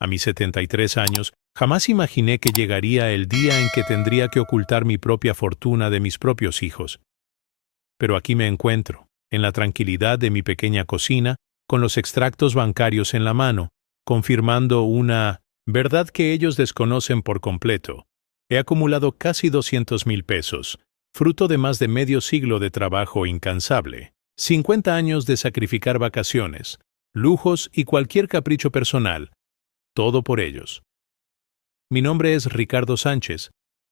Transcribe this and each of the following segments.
A mis 73 años, jamás imaginé que llegaría el día en que tendría que ocultar mi propia fortuna de mis propios hijos. Pero aquí me encuentro, en la tranquilidad de mi pequeña cocina, con los extractos bancarios en la mano, confirmando una verdad que ellos desconocen por completo. He acumulado casi 200,000 pesos, fruto de más de medio siglo de trabajo incansable, 50 años de sacrificar vacaciones, lujos y cualquier capricho personal, todo por ellos. Mi nombre es Ricardo Sánchez,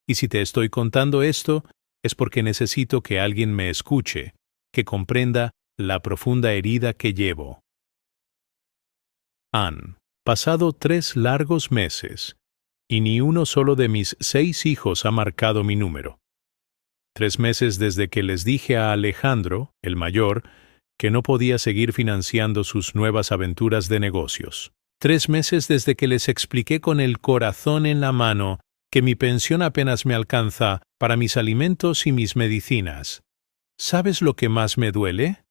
y si te estoy contando esto, es porque necesito que alguien me escuche, que comprenda la profunda herida que llevo. Han pasado 3 largos meses, y ni uno solo de mis 6 hijos ha marcado mi número. 3 meses desde que les dije a Alejandro, el mayor, que no podía seguir financiando sus nuevas aventuras de negocios. 3 meses desde que les expliqué con el corazón en la mano que mi pensión apenas me alcanza para mis alimentos y mis medicinas. ¿Sabes lo que más me duele?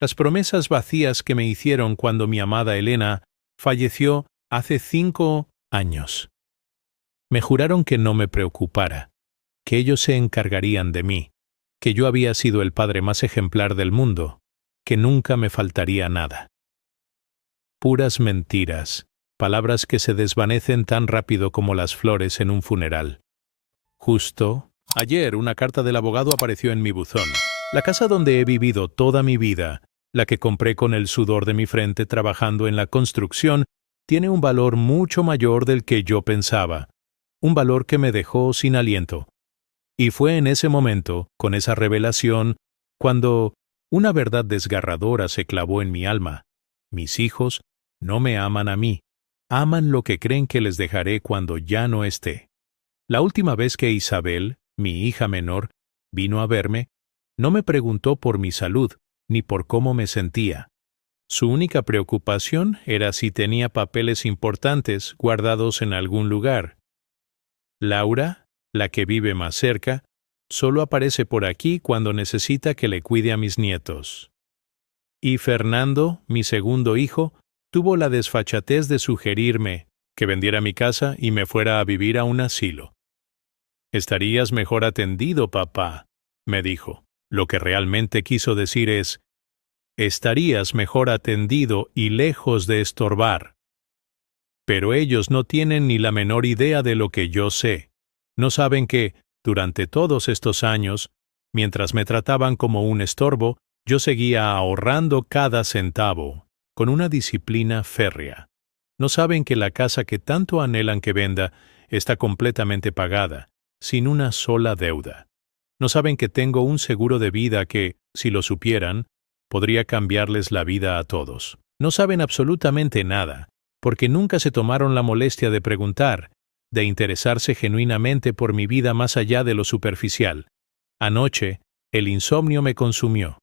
Las promesas vacías que me hicieron cuando mi amada Elena falleció hace 5 años. Me juraron que no me preocupara, que ellos se encargarían de mí, que yo había sido el padre más ejemplar del mundo, que nunca me faltaría nada. Puras mentiras, palabras que se desvanecen tan rápido como las flores en un funeral. Justo ayer una carta del abogado apareció en mi buzón. La casa donde he vivido toda mi vida, la que compré con el sudor de mi frente trabajando en la construcción, tiene un valor mucho mayor del que yo pensaba, un valor que me dejó sin aliento. Y fue en ese momento, con esa revelación, cuando una verdad desgarradora se clavó en mi alma. Mis hijos no me aman a mí, aman lo que creen que les dejaré cuando ya no esté. La última vez que Isabel, mi hija menor, vino a verme, no me preguntó por mi salud, ni por cómo me sentía. Su única preocupación era si tenía papeles importantes guardados en algún lugar. Laura, la que vive más cerca, solo aparece por aquí cuando necesita que le cuide a mis nietos. Y Fernando, mi segundo hijo, tuvo la desfachatez de sugerirme que vendiera mi casa y me fuera a vivir a un asilo. «Estarías mejor atendido, papá», me dijo. Lo que realmente quiso decir es, «estarías mejor atendido y lejos de estorbar». Pero ellos no tienen ni la menor idea de lo que yo sé. No saben que, durante todos estos años, mientras me trataban como un estorbo, yo seguía ahorrando cada centavo, con una disciplina férrea. No saben que la casa que tanto anhelan que venda está completamente pagada, sin una sola deuda. No saben que tengo un seguro de vida que, si lo supieran, podría cambiarles la vida a todos. No saben absolutamente nada, porque nunca se tomaron la molestia de preguntar, de interesarse genuinamente por mi vida más allá de lo superficial. Anoche, el insomnio me consumió.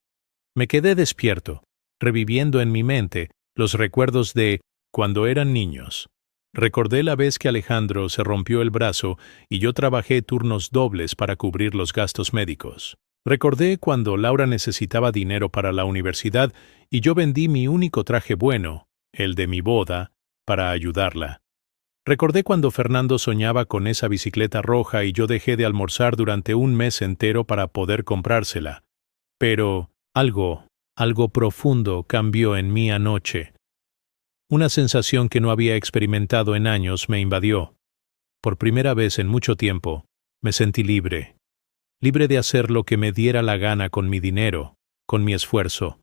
Me quedé despierto, reviviendo en mi mente los recuerdos de cuando eran niños. Recordé la vez que Alejandro se rompió el brazo y yo trabajé turnos dobles para cubrir los gastos médicos. Recordé cuando Laura necesitaba dinero para la universidad y yo vendí mi único traje bueno, el de mi boda, para ayudarla. Recordé cuando Fernando soñaba con esa bicicleta roja y yo dejé de almorzar durante un mes entero para poder comprársela. Pero algo profundo cambió en mí anoche. Una sensación que no había experimentado en años me invadió. Por primera vez en mucho tiempo, me sentí libre. Libre de hacer lo que me diera la gana con mi dinero, con mi esfuerzo.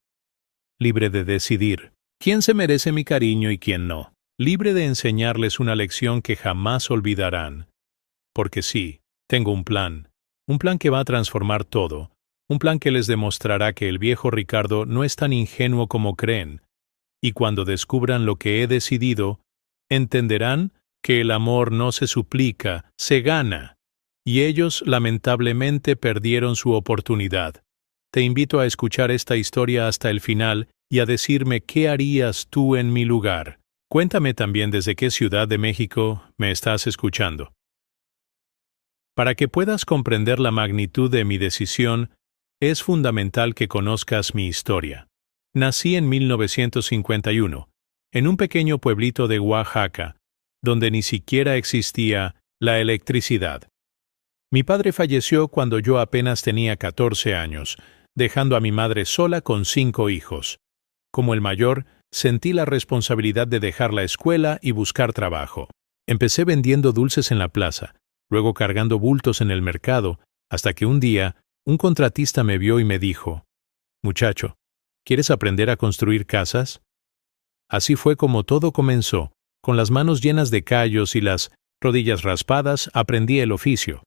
Libre de decidir quién se merece mi cariño y quién no. Libre de enseñarles una lección que jamás olvidarán. Porque sí, tengo un plan que va a transformar todo, un plan que les demostrará que el viejo Ricardo no es tan ingenuo como creen, y cuando descubran lo que he decidido, entenderán que el amor no se suplica, se gana, y ellos lamentablemente perdieron su oportunidad. Te invito a escuchar esta historia hasta el final y a decirme qué harías tú en mi lugar. Cuéntame también desde qué ciudad de México me estás escuchando. Para que puedas comprender la magnitud de mi decisión, es fundamental que conozcas mi historia. Nací en 1951, en un pequeño pueblito de Oaxaca, donde ni siquiera existía la electricidad. Mi padre falleció cuando yo apenas tenía 14 años, dejando a mi madre sola con 5 hijos. Como el mayor, sentí la responsabilidad de dejar la escuela y buscar trabajo. Empecé vendiendo dulces en la plaza, luego cargando bultos en el mercado, hasta que un día, un contratista me vio y me dijo: «Muchacho, ¿quieres aprender a construir casas?». Así fue como todo comenzó. Con las manos llenas de callos y las rodillas raspadas, aprendí el oficio.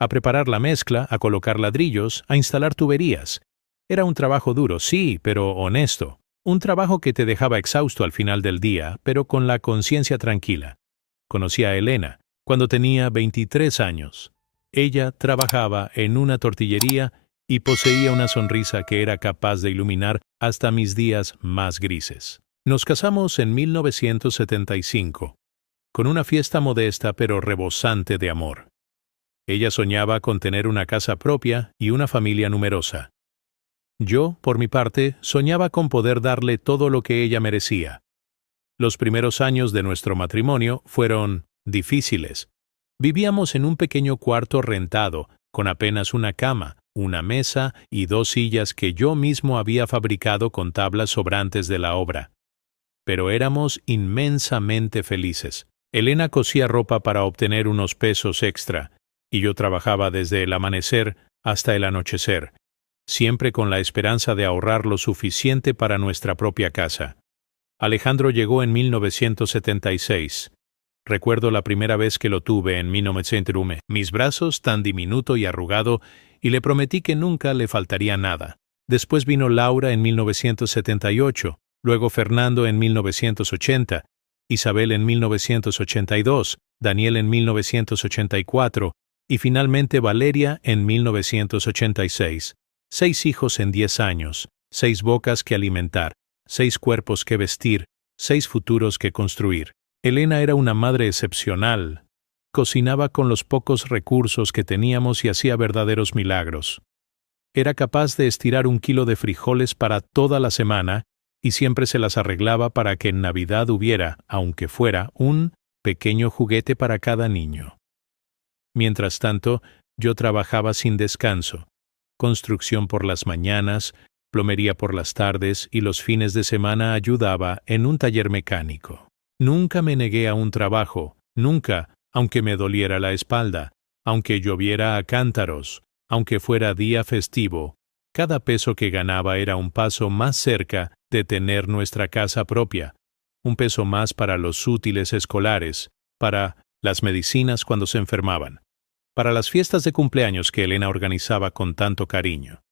A preparar la mezcla, a colocar ladrillos, a instalar tuberías. Era un trabajo duro, sí, pero honesto. Un trabajo que te dejaba exhausto al final del día, pero con la conciencia tranquila. Conocí a Elena cuando tenía 23 años. Ella trabajaba en una tortillería y poseía una sonrisa que era capaz de iluminar hasta mis días más grises. Nos casamos en 1975, con una fiesta modesta pero rebosante de amor. Ella soñaba con tener una casa propia y una familia numerosa. Yo, por mi parte, soñaba con poder darle todo lo que ella merecía. Los primeros años de nuestro matrimonio fueron difíciles. Vivíamos en un pequeño cuarto rentado, con apenas una cama, una mesa y 2 sillas que yo mismo había fabricado con tablas sobrantes de la obra. Pero éramos inmensamente felices. Elena cosía ropa para obtener unos pesos extra, y yo trabajaba desde el amanecer hasta el anochecer, siempre con la esperanza de ahorrar lo suficiente para nuestra propia casa. Alejandro llegó en 1976. Recuerdo la primera vez que lo tuve en 1901, mis brazos tan diminuto y arrugado, y le prometí que nunca le faltaría nada. Después vino Laura en 1978, luego Fernando en 1980, Isabel en 1982, Daniel en 1984 y finalmente Valeria en 1986. 6 hijos en 10 años, 6 bocas que alimentar, 6 cuerpos que vestir, 6 futuros que construir. Elena era una madre excepcional. Cocinaba con los pocos recursos que teníamos y hacía verdaderos milagros. Era capaz de estirar 1 kilo de frijoles para toda la semana y siempre se las arreglaba para que en Navidad hubiera, aunque fuera, un pequeño juguete para cada niño. Mientras tanto, yo trabajaba sin descanso. Construcción por las mañanas, plomería por las tardes y los fines de semana ayudaba en un taller mecánico. Nunca me negué a un trabajo, nunca, aunque me doliera la espalda, aunque lloviera a cántaros, aunque fuera día festivo. Cada peso que ganaba era un paso más cerca de tener nuestra casa propia, un peso más para los útiles escolares, para las medicinas cuando se enfermaban, para las fiestas de cumpleaños que Elena organizaba con tanto cariño.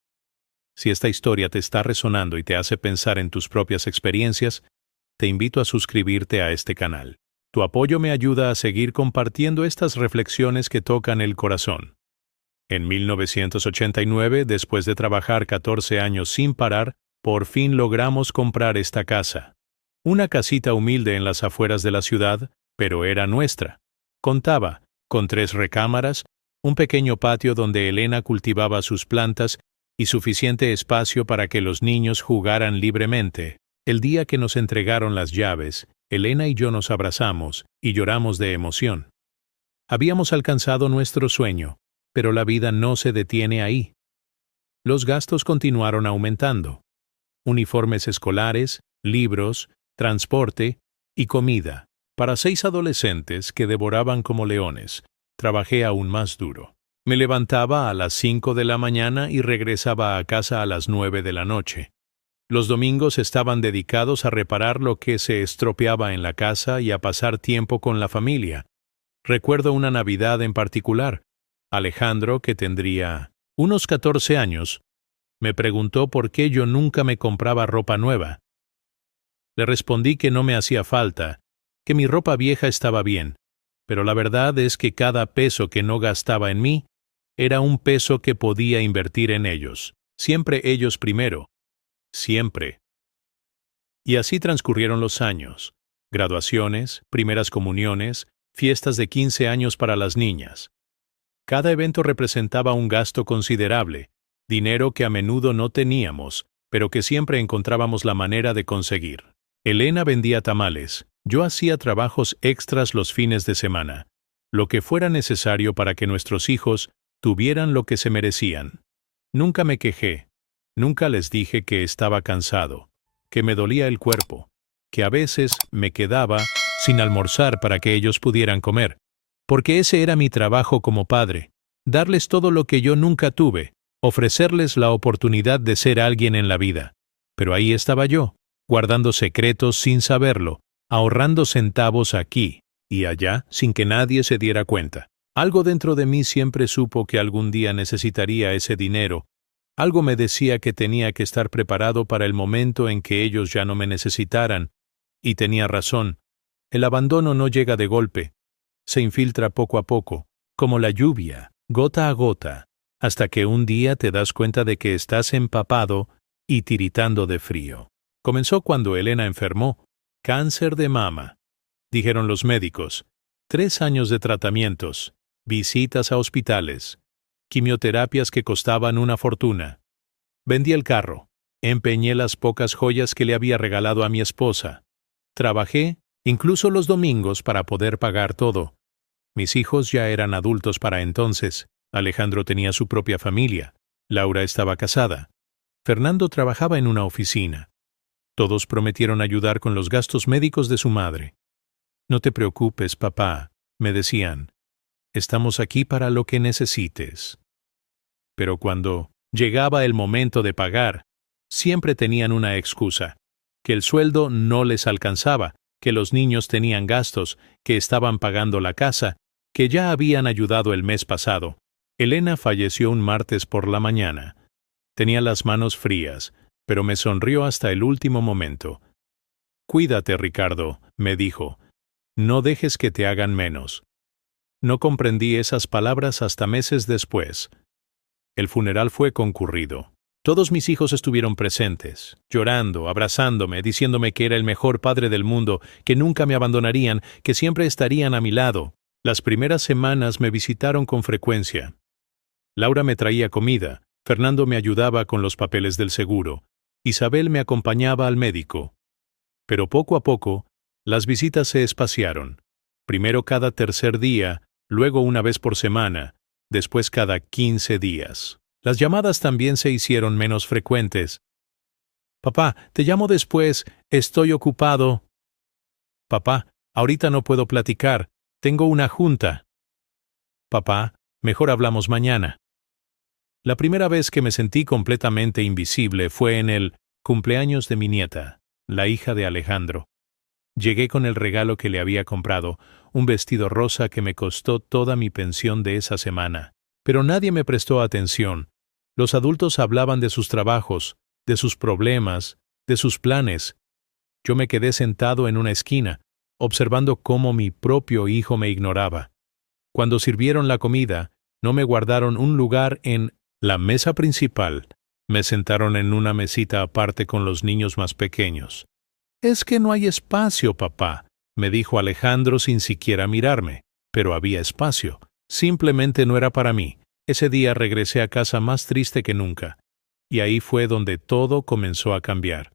Si esta historia te está resonando y te hace pensar en tus propias experiencias, te invito a suscribirte a este canal. Tu apoyo me ayuda a seguir compartiendo estas reflexiones que tocan el corazón. En 1989, después de trabajar 14 años sin parar, por fin logramos comprar esta casa. Una casita humilde en las afueras de la ciudad, pero era nuestra. Contaba con 3 recámaras, un pequeño patio donde Elena cultivaba sus plantas y suficiente espacio para que los niños jugaran libremente. El día que nos entregaron las llaves, Elena y yo nos abrazamos y lloramos de emoción. Habíamos alcanzado nuestro sueño, pero la vida no se detiene ahí. Los gastos continuaron aumentando. Uniformes escolares, libros, transporte y comida. Para 6 adolescentes que devoraban como leones, trabajé aún más duro. Me levantaba a las 5 de la mañana y regresaba a casa a las 9 de la noche. Los domingos estaban dedicados a reparar lo que se estropeaba en la casa y a pasar tiempo con la familia. Recuerdo una Navidad en particular. Alejandro, que tendría unos 14 años, me preguntó por qué yo nunca me compraba ropa nueva. Le respondí que no me hacía falta, que mi ropa vieja estaba bien, pero la verdad es que cada peso que no gastaba en mí era un peso que podía invertir en ellos. Siempre ellos primero. Siempre. Y así transcurrieron los años. Graduaciones, primeras comuniones, fiestas de 15 años para las niñas. Cada evento representaba un gasto considerable, dinero que a menudo no teníamos, pero que siempre encontrábamos la manera de conseguir. Elena vendía tamales, Yo hacía trabajos extras los fines de semana, lo que fuera necesario para que nuestros hijos tuvieran lo que se merecían. Nunca me quejé, nunca les dije que estaba cansado, que me dolía el cuerpo, que a veces me quedaba sin almorzar para que ellos pudieran comer, porque ese era mi trabajo como padre, darles todo lo que yo nunca tuve, ofrecerles la oportunidad de ser alguien en la vida. Pero ahí estaba yo, guardando secretos sin saberlo, ahorrando centavos aquí y allá sin que nadie se diera cuenta. Algo dentro de mí siempre supo que algún día necesitaría ese dinero. Algo me decía que tenía que estar preparado para el momento en que ellos ya no me necesitaran. Y tenía razón. El abandono no llega de golpe. Se infiltra poco a poco, como la lluvia, gota a gota, hasta que un día te das cuenta de que estás empapado y tiritando de frío. Comenzó cuando Elena enfermó. Cáncer de mama, dijeron los médicos. 3 años de tratamientos, visitas a hospitales, quimioterapias que costaban una fortuna. Vendí el carro, empeñé las pocas joyas que le había regalado a mi esposa. Trabajé, incluso los domingos, para poder pagar todo. Mis hijos ya eran adultos para entonces. Alejandro tenía su propia familia. Laura estaba casada. Fernando trabajaba en una oficina. Todos prometieron ayudar con los gastos médicos de su madre. No te preocupes, papá, me decían. Estamos aquí para lo que necesites. Pero cuando llegaba el momento de pagar, siempre tenían una excusa: que el sueldo no les alcanzaba, que los niños tenían gastos, que estaban pagando la casa, que ya habían ayudado el mes pasado. Elena falleció un martes por la mañana. Tenía las manos frías, pero me sonrió hasta el último momento. Cuídate, Ricardo, me dijo. No dejes que te hagan menos. No comprendí esas palabras hasta meses después. El funeral fue concurrido. Todos mis hijos estuvieron presentes, llorando, abrazándome, diciéndome que era el mejor padre del mundo, que nunca me abandonarían, que siempre estarían a mi lado. Las primeras semanas me visitaron con frecuencia. Laura me traía comida, Fernando me ayudaba con los papeles del seguro, Isabel me acompañaba al médico. Pero poco a poco, las visitas se espaciaron. Primero cada tercer día, luego una vez por semana, después cada 15 días. Las llamadas también se hicieron menos frecuentes. Papá, te llamo después, estoy ocupado. Papá, ahorita no puedo platicar, tengo una junta. Papá, mejor hablamos mañana. La primera vez que me sentí completamente invisible fue en el cumpleaños de mi nieta, la hija de Alejandro. Llegué con el regalo que le había comprado, un vestido rosa que me costó toda mi pensión de esa semana. Pero nadie me prestó atención. Los adultos hablaban de sus trabajos, de sus problemas, de sus planes. Yo me quedé sentado en una esquina, observando cómo mi propio hijo me ignoraba. Cuando sirvieron la comida, no me guardaron un lugar en la mesa principal. Me sentaron en una mesita aparte con los niños más pequeños. «Es que no hay espacio, papá», me dijo Alejandro sin siquiera mirarme. Pero había espacio. Simplemente no era para mí. Ese día regresé a casa más triste que nunca. Y ahí fue donde todo comenzó a cambiar.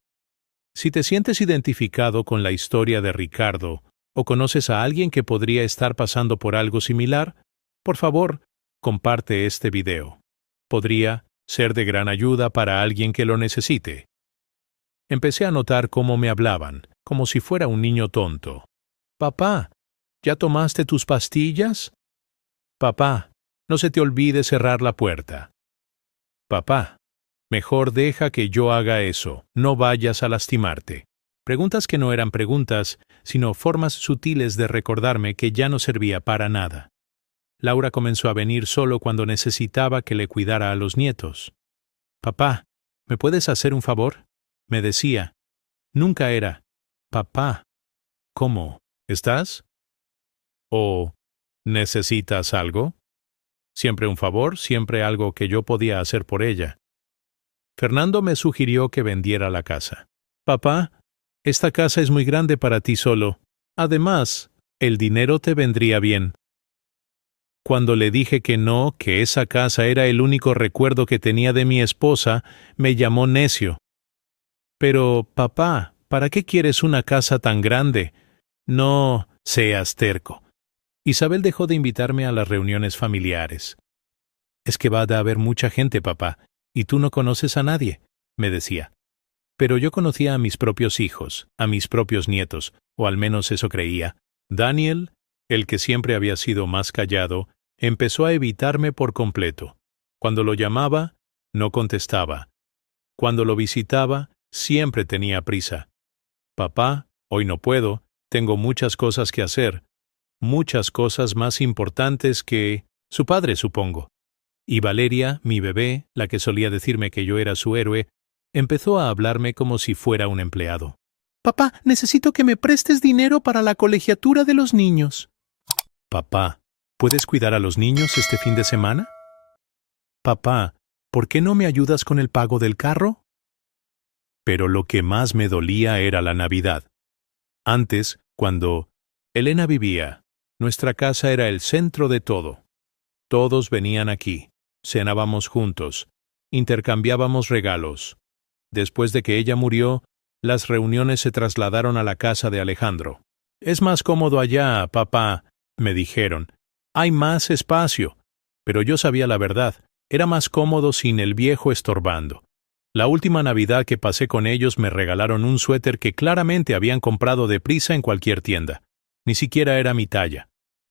Si te sientes identificado con la historia de Ricardo, o conoces a alguien que podría estar pasando por algo similar, por favor, comparte este video. Podría ser de gran ayuda para alguien que lo necesite. Empecé a notar cómo me hablaban, como si fuera un niño tonto. «Papá, ¿ya tomaste tus pastillas?» «Papá, no se te olvide cerrar la puerta». «Papá, mejor deja que yo haga eso, no vayas a lastimarte». Preguntas que no eran preguntas, sino formas sutiles de recordarme que ya no servía para nada. Laura comenzó a venir solo cuando necesitaba que le cuidara a los nietos. «Papá, ¿me puedes hacer un favor?», me decía. Nunca era «Papá, ¿cómo? ¿Estás? ¿O necesitas algo?». Siempre un favor, siempre algo que yo podía hacer por ella. Fernando me sugirió que vendiera la casa. «Papá, esta casa es muy grande para ti solo. Además, el dinero te vendría bien». Cuando le dije que no, que esa casa era el único recuerdo que tenía de mi esposa, me llamó necio. «Pero, papá, ¿para qué quieres una casa tan grande? No seas terco. Isabel dejó de invitarme a las reuniones familiares. Es que va a haber mucha gente, papá, y tú no conoces a nadie, me decía. Pero yo conocía a mis propios hijos, a mis propios nietos, o al menos eso creía. Daniel, el que siempre había sido más callado, empezó a evitarme por completo. Cuando lo llamaba, no contestaba. Cuando lo visitaba, siempre tenía prisa. Papá, hoy no puedo, tengo muchas cosas que hacer, muchas cosas más importantes que su padre, supongo. Y Valeria, mi bebé, la que solía decirme que yo era su héroe, empezó a hablarme como si fuera un empleado. Papá, necesito que me prestes dinero para la colegiatura de los niños. Papá, ¿puedes cuidar a los niños este fin de semana? Papá, ¿por qué no me ayudas con el pago del carro? Pero lo que más me dolía era la Navidad. Antes, cuando Elena vivía, nuestra casa era el centro de todo. Todos venían aquí, cenábamos juntos, intercambiábamos regalos. Después de que ella murió, las reuniones se trasladaron a la casa de Alejandro. Es más cómodo allá, papá, me dijeron. Hay más espacio. Pero yo sabía la verdad, era más cómodo sin el viejo estorbando. La última Navidad que pasé con ellos me regalaron un suéter que claramente habían comprado deprisa en cualquier tienda. Ni siquiera era mi talla.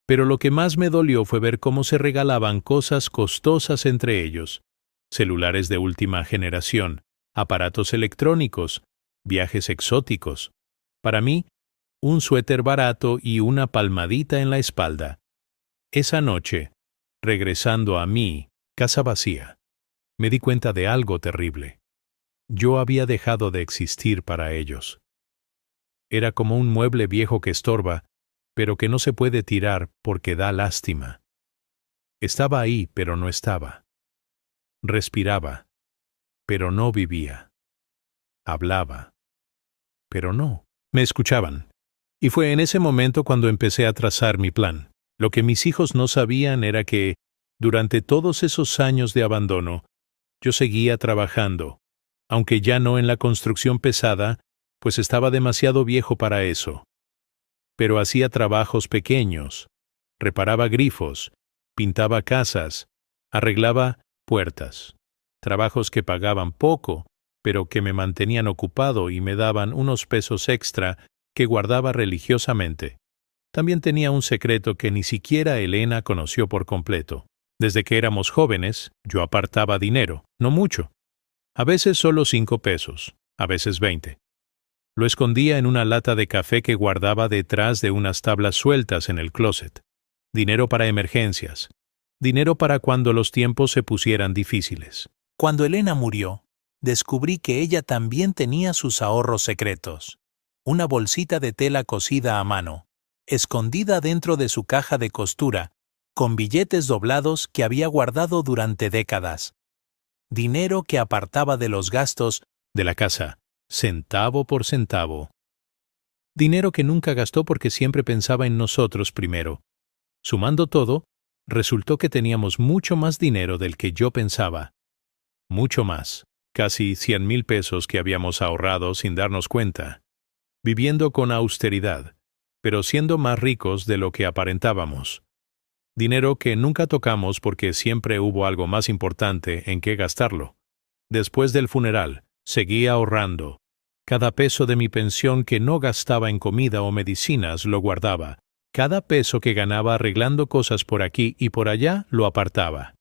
Pero lo que más me dolió fue ver cómo se regalaban cosas costosas entre ellos. Celulares de última generación, aparatos electrónicos, viajes exóticos. Para mí, un suéter barato y una palmadita en la espalda. Esa noche, regresando a mi casa vacía, me di cuenta de algo terrible. Yo había dejado de existir para ellos. Era como un mueble viejo que estorba, pero que no se puede tirar porque da lástima. Estaba ahí, pero no estaba. Respiraba, pero no vivía. Hablaba, pero no. Me escuchaban. Y fue en ese momento cuando empecé a trazar mi plan. Lo que mis hijos no sabían era que, durante todos esos años de abandono, yo seguía trabajando, aunque ya no en la construcción pesada, pues estaba demasiado viejo para eso. Pero hacía trabajos pequeños, reparaba grifos, pintaba casas, arreglaba puertas. Trabajos que pagaban poco, pero que me mantenían ocupado y me daban unos pesos extra que guardaba religiosamente. También tenía un secreto que ni siquiera Elena conoció por completo. Desde que éramos jóvenes, yo apartaba dinero, no mucho. A veces solo 5 pesos, a veces 20. Lo escondía en una lata de café que guardaba detrás de unas tablas sueltas en el closet. Dinero para emergencias. Dinero para cuando los tiempos se pusieran difíciles. Cuando Elena murió, descubrí que ella también tenía sus ahorros secretos. Una bolsita de tela cosida a mano, escondida dentro de su caja de costura, con billetes doblados que había guardado durante décadas. Dinero que apartaba de los gastos de la casa, centavo por centavo. Dinero que nunca gastó porque siempre pensaba en nosotros primero. Sumando todo, resultó que teníamos mucho más dinero del que yo pensaba. Mucho más, casi 100,000 pesos que habíamos ahorrado sin darnos cuenta. Viviendo con austeridad, pero siendo más ricos de lo que aparentábamos. Dinero que nunca tocamos porque siempre hubo algo más importante en qué gastarlo. Después del funeral, seguí ahorrando. Cada peso de mi pensión que no gastaba en comida o medicinas lo guardaba. Cada peso que ganaba arreglando cosas por aquí y por allá lo apartaba.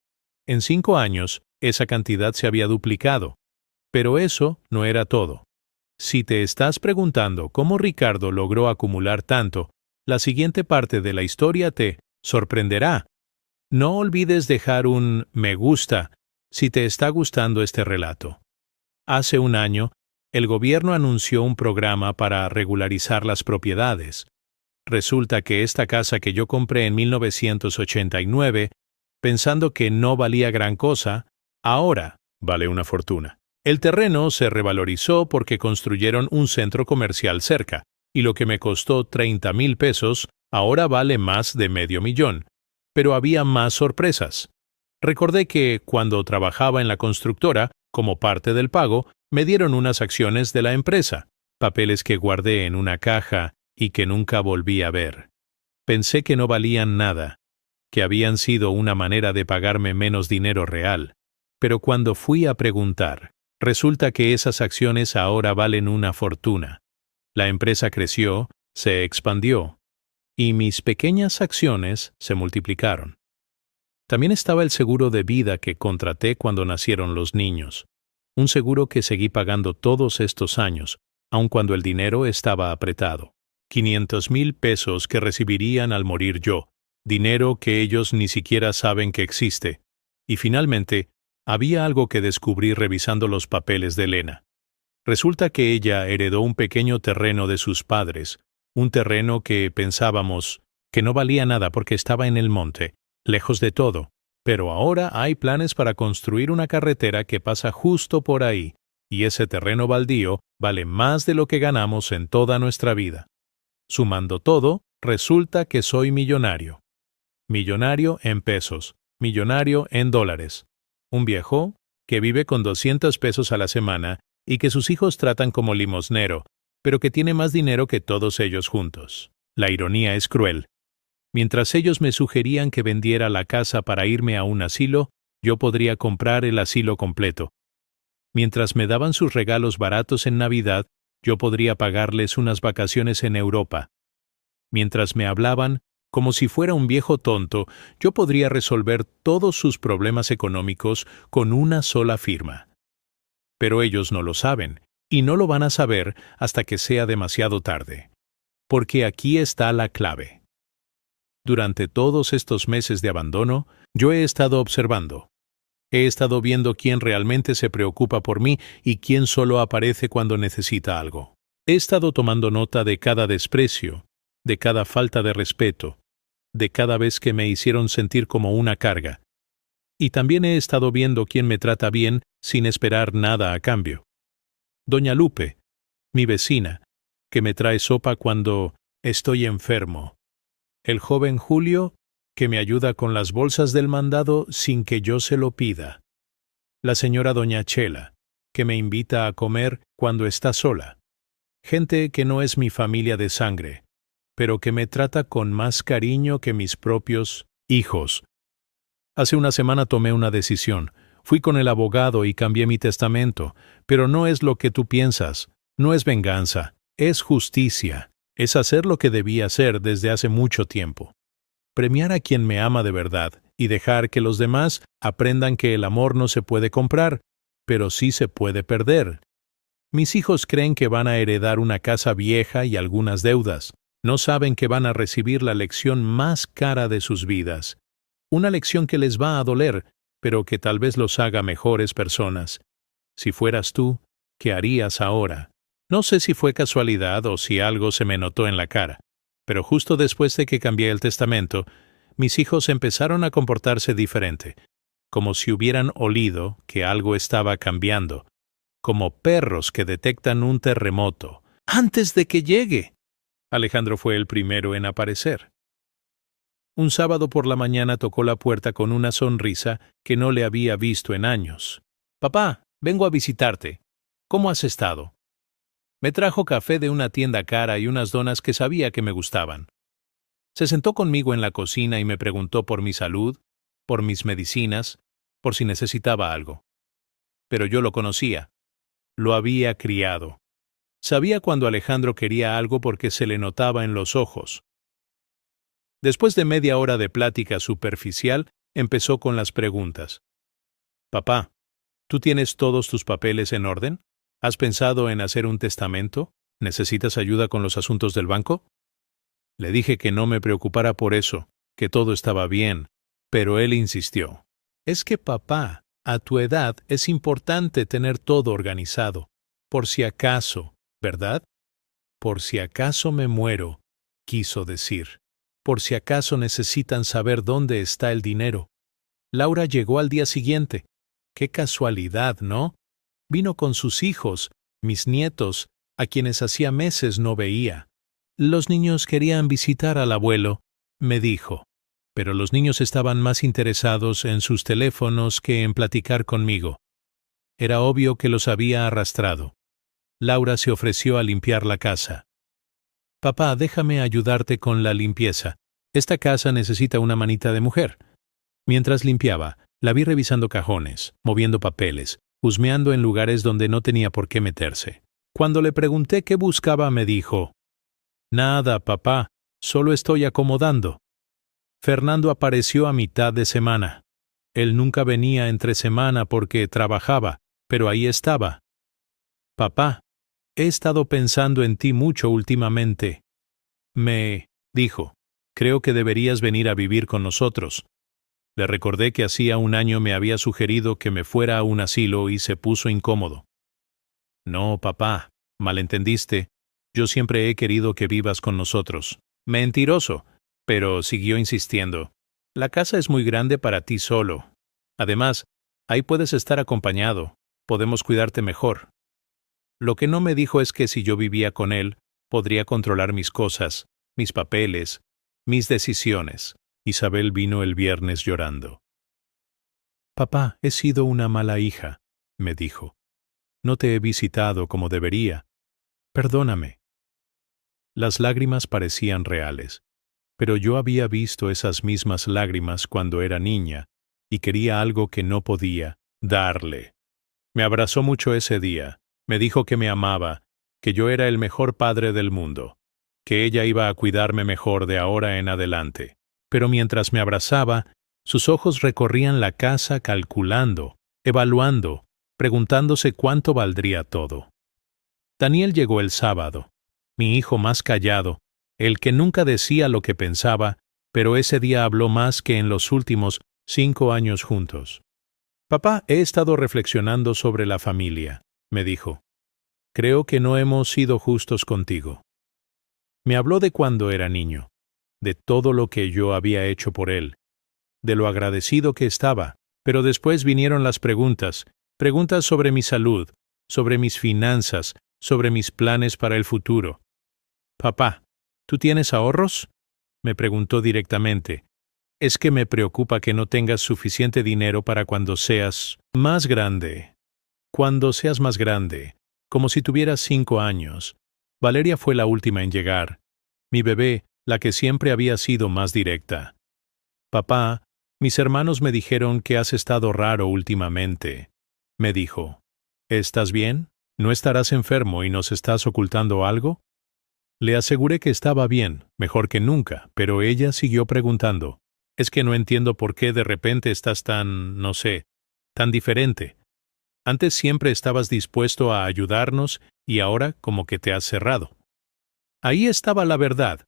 En 5 años, esa cantidad se había duplicado. Pero eso no era todo. Si te estás preguntando cómo Ricardo logró acumular tanto, la siguiente parte de la historia te sorprenderá. No olvides dejar un me gusta si te está gustando este relato. Hace un año, el gobierno anunció un programa para regularizar las propiedades. Resulta que esta casa que yo compré en 1989, pensando que no valía gran cosa, ahora vale una fortuna. El terreno se revalorizó porque construyeron un centro comercial cerca, y lo que me costó 30,000 pesos ahora vale más de $500,000. Pero había más sorpresas. Recordé que, cuando trabajaba en la constructora, como parte del pago, me dieron unas acciones de la empresa, papeles que guardé en una caja y que nunca volví a ver. Pensé que no valían nada, que habían sido una manera de pagarme menos dinero real, pero cuando fui a preguntar, resulta que esas acciones ahora valen una fortuna. La empresa creció, se expandió, y mis pequeñas acciones se multiplicaron. También estaba el seguro de vida que contraté cuando nacieron los niños, un seguro que seguí pagando todos estos años, aun cuando el dinero estaba apretado. 500,000 pesos que recibirían al morir yo, dinero que ellos ni siquiera saben que existe. Y finalmente, había algo que descubrí revisando los papeles de Elena. Resulta que ella heredó un pequeño terreno de sus padres, un terreno que pensábamos que no valía nada porque estaba en el monte, lejos de todo, pero ahora hay planes para construir una carretera que pasa justo por ahí, y ese terreno baldío vale más de lo que ganamos en toda nuestra vida. Sumando todo, resulta que soy millonario. Millonario en pesos, millonario en dólares. Un viejo que vive con 200 pesos a la semana y que sus hijos tratan como limosnero, pero que tiene más dinero que todos ellos juntos. La ironía es cruel. Mientras ellos me sugerían que vendiera la casa para irme a un asilo, yo podría comprar el asilo completo. Mientras me daban sus regalos baratos en Navidad, yo podría pagarles unas vacaciones en Europa. Mientras me hablaban, como si fuera un viejo tonto, yo podría resolver todos sus problemas económicos con una sola firma. Pero ellos no lo saben, y no lo van a saber hasta que sea demasiado tarde. Porque aquí está la clave. Durante todos estos meses de abandono, yo he estado observando. He estado viendo quién realmente se preocupa por mí y quién solo aparece cuando necesita algo. He estado tomando nota de cada desprecio, de cada falta de respeto, de cada vez que me hicieron sentir como una carga. Y también he estado viendo quién me trata bien sin esperar nada a cambio. Doña Lupe, mi vecina, que me trae sopa cuando estoy enfermo. El joven Julio, que me ayuda con las bolsas del mandado sin que yo se lo pida. La señora Doña Chela, que me invita a comer cuando está sola. Gente que no es mi familia de sangre, pero que me trata con más cariño que mis propios hijos. Hace una semana tomé una decisión. Fui con el abogado y cambié mi testamento, pero no es lo que tú piensas. No es venganza, es justicia. Es hacer lo que debía hacer desde hace mucho tiempo. Premiar a quien me ama de verdad y dejar que los demás aprendan que el amor no se puede comprar, pero sí se puede perder. Mis hijos creen que van a heredar una casa vieja y algunas deudas. No saben que van a recibir la lección más cara de sus vidas. Una lección que les va a doler, pero que tal vez los haga mejores personas. Si fueras tú, ¿qué harías ahora? No sé si fue casualidad o si algo se me notó en la cara, pero justo después de que cambié el testamento, mis hijos empezaron a comportarse diferente, como si hubieran olido que algo estaba cambiando, como perros que detectan un terremoto. ¡Antes de que llegue! Alejandro fue el primero en aparecer. Un sábado por la mañana tocó la puerta con una sonrisa que no le había visto en años. «Papá, vengo a visitarte. ¿Cómo has estado?» Me trajo café de una tienda cara y unas donas que sabía que me gustaban. Se sentó conmigo en la cocina y me preguntó por mi salud, por mis medicinas, por si necesitaba algo. Pero yo lo conocía. Lo había criado. Sabía cuando Alejandro quería algo porque se le notaba en los ojos. Después de media hora de plática superficial, empezó con las preguntas. «Papá, ¿tú tienes todos tus papeles en orden? ¿Has pensado en hacer un testamento? ¿Necesitas ayuda con los asuntos del banco?» Le dije que no me preocupara por eso, que todo estaba bien, pero él insistió. «Es que, papá, a tu edad es importante tener todo organizado, por si acaso, ¿verdad? Por si acaso me muero», quiso decir. Por si acaso necesitan saber dónde está el dinero. Laura llegó al día siguiente. Qué casualidad, ¿no? Vino con sus hijos, mis nietos, a quienes hacía meses no veía. Los niños querían visitar al abuelo, me dijo, pero los niños estaban más interesados en sus teléfonos que en platicar conmigo. Era obvio que los había arrastrado. Laura se ofreció a limpiar la casa. Papá, déjame ayudarte con la limpieza. Esta casa necesita una manita de mujer. Mientras limpiaba, la vi revisando cajones, moviendo papeles, husmeando en lugares donde no tenía por qué meterse. Cuando le pregunté qué buscaba, me dijo: Nada, papá, solo estoy acomodando. Fernando apareció a mitad de semana. Él nunca venía entre semana porque trabajaba, pero ahí estaba. Papá, he estado pensando en ti mucho últimamente. Me dijo: creo que deberías venir a vivir con nosotros. Le recordé que hacía un año me había sugerido que me fuera a un asilo y se puso incómodo. No, papá, malentendiste. Yo siempre he querido que vivas con nosotros. Mentiroso, pero siguió insistiendo. La casa es muy grande para ti solo. Además, ahí puedes estar acompañado. Podemos cuidarte mejor. Lo que no me dijo es que si yo vivía con él, podría controlar mis cosas, mis papeles, mis decisiones. Isabel vino el viernes llorando. Papá, he sido una mala hija, me dijo. No te he visitado como debería. Perdóname. Las lágrimas parecían reales, pero yo había visto esas mismas lágrimas cuando era niña y quería algo que no podía darle. Me abrazó mucho ese día, me dijo que me amaba, que yo era el mejor padre del mundo, que ella iba a cuidarme mejor de ahora en adelante. Pero mientras me abrazaba, sus ojos recorrían la casa calculando, evaluando, preguntándose cuánto valdría todo. Daniel llegó el sábado, mi hijo más callado, el que nunca decía lo que pensaba, pero ese día habló más que en los últimos 5 años juntos. Papá, he estado reflexionando sobre la familia, me dijo. Creo que no hemos sido justos contigo. Me habló de cuando era niño, de todo lo que yo había hecho por él, de lo agradecido que estaba, pero después vinieron las preguntas sobre mi salud, sobre mis finanzas, sobre mis planes para el futuro. Papá, ¿tú tienes ahorros? Me preguntó directamente. Es que me preocupa que no tengas suficiente dinero para cuando seas más grande. Cuando seas más grande, como si tuvieras 5 años. Valeria fue la última en llegar. Mi bebé, la que siempre había sido más directa. Papá, mis hermanos me dijeron que has estado raro últimamente. Me dijo. ¿Estás bien? ¿No estarás enfermo y nos estás ocultando algo? Le aseguré que estaba bien, mejor que nunca, pero ella siguió preguntando. Es que no entiendo por qué de repente estás tan, no sé, tan diferente. Antes siempre estabas dispuesto a ayudarnos y ahora como que te has cerrado. Ahí estaba la verdad.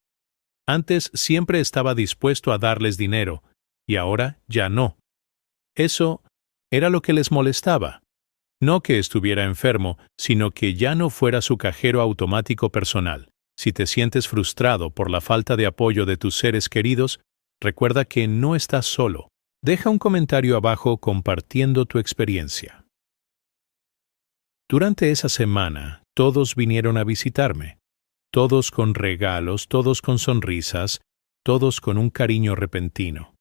Antes siempre estaba dispuesto a darles dinero, y ahora ya no. Eso era lo que les molestaba. No que estuviera enfermo, sino que ya no fuera su cajero automático personal. Si te sientes frustrado por la falta de apoyo de tus seres queridos, recuerda que no estás solo. Deja un comentario abajo compartiendo tu experiencia. Durante esa semana, todos vinieron a visitarme. Todos con regalos, todos con sonrisas, todos con un cariño repentino.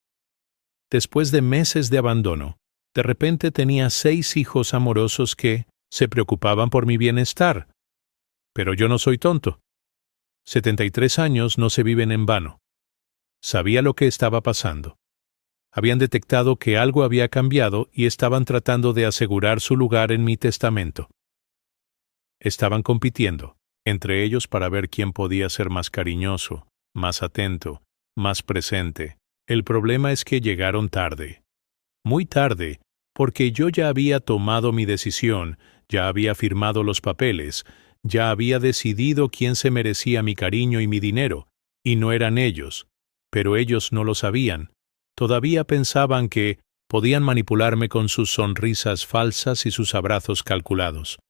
Después de meses de abandono, de repente tenía 6 hijos amorosos que se preocupaban por mi bienestar. Pero yo no soy tonto. 73 años no se viven en vano. Sabía lo que estaba pasando. Habían detectado que algo había cambiado y estaban tratando de asegurar su lugar en mi testamento. Estaban compitiendo entre ellos para ver quién podía ser más cariñoso, más atento, más presente. El problema es que llegaron tarde. Muy tarde, porque yo ya había tomado mi decisión, ya había firmado los papeles, ya había decidido quién se merecía mi cariño y mi dinero, y no eran ellos. Pero ellos no lo sabían. Todavía pensaban que podían manipularme con sus sonrisas falsas y sus abrazos calculados.